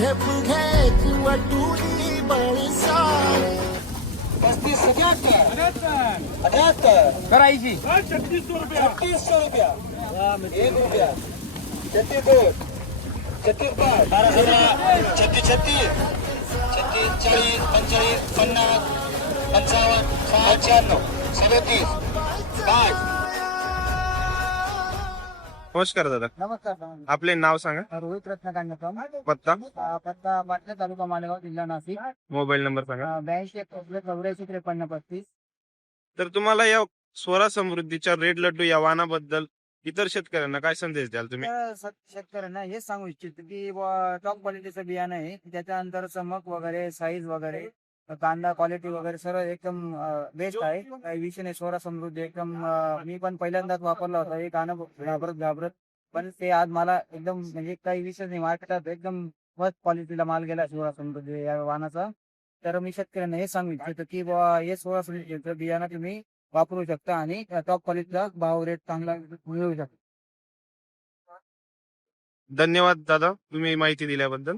છેપું ખેંચ વટુની બળસાર પસ્તીસ અઠ્યાત્તર અઠ્યાત્તર કરાઈ છે છત્રીસો રૂપિયા છત્રીસો રૂપિયા એક રૂપિયા છત્રીસોર છત્રીસ બાર બારા સોળા છત્રીસ છત્રીસ છત્રીસ ચાલીસ પંચાલીસ પન્નાસ પંચાવન પંચાણું સડત્રીસ नमस्कार दादा. नमस्कार आपले नाव सांगा. रोहित रत्नकांडकम पत्ता. पत्ता पाटणा तालुका मालेगाव जिल्हा नाशिक. मोबाईल नंबर सांगा. ब्याऐंशी एकसष्ट चौऱ्याऐंशी त्रेपन्न पस्तीस. तर तुम्हाला या स्वरा समृद्धीच्या रेड लड्डू या वाहनाबद्दल इतर शेतकऱ्यांना काय संदेश द्याल तुम्ही? तर सत- शेतकऱ्यांना हेच सांगू इच्छितो की टॉप क्वालिटीचं बियाणं आहे. त्याच्यानंतर चमक वगैरे साईज वगैरे. कांदा क्वालिटी वगैरे सर्व एकदम बेस्ट आहे. काही विषय नाही सोरा समृद्धी एकदम मी पण पहिल्यांदाच वापरला होता. हे गाणं घाबरत घाबरत. पण ते आज मला एकदम म्हणजे काही विषय नाही मार्केटात एकदम मस्त क्वालिटीला माल गेला सोळा समृद्धी या वाहनाचा. तर मी शेतकऱ्यांना हे सांगू इच्छितो की बाबा हे सोळा समृद्धीचं बियाणं तुम्ही वापरू शकता आणि टॉप क्वालिटीचा भाव रेट चांगला मिळू शकता. धन्यवाद दादा तुम्ही माहिती दिल्याबद्दल.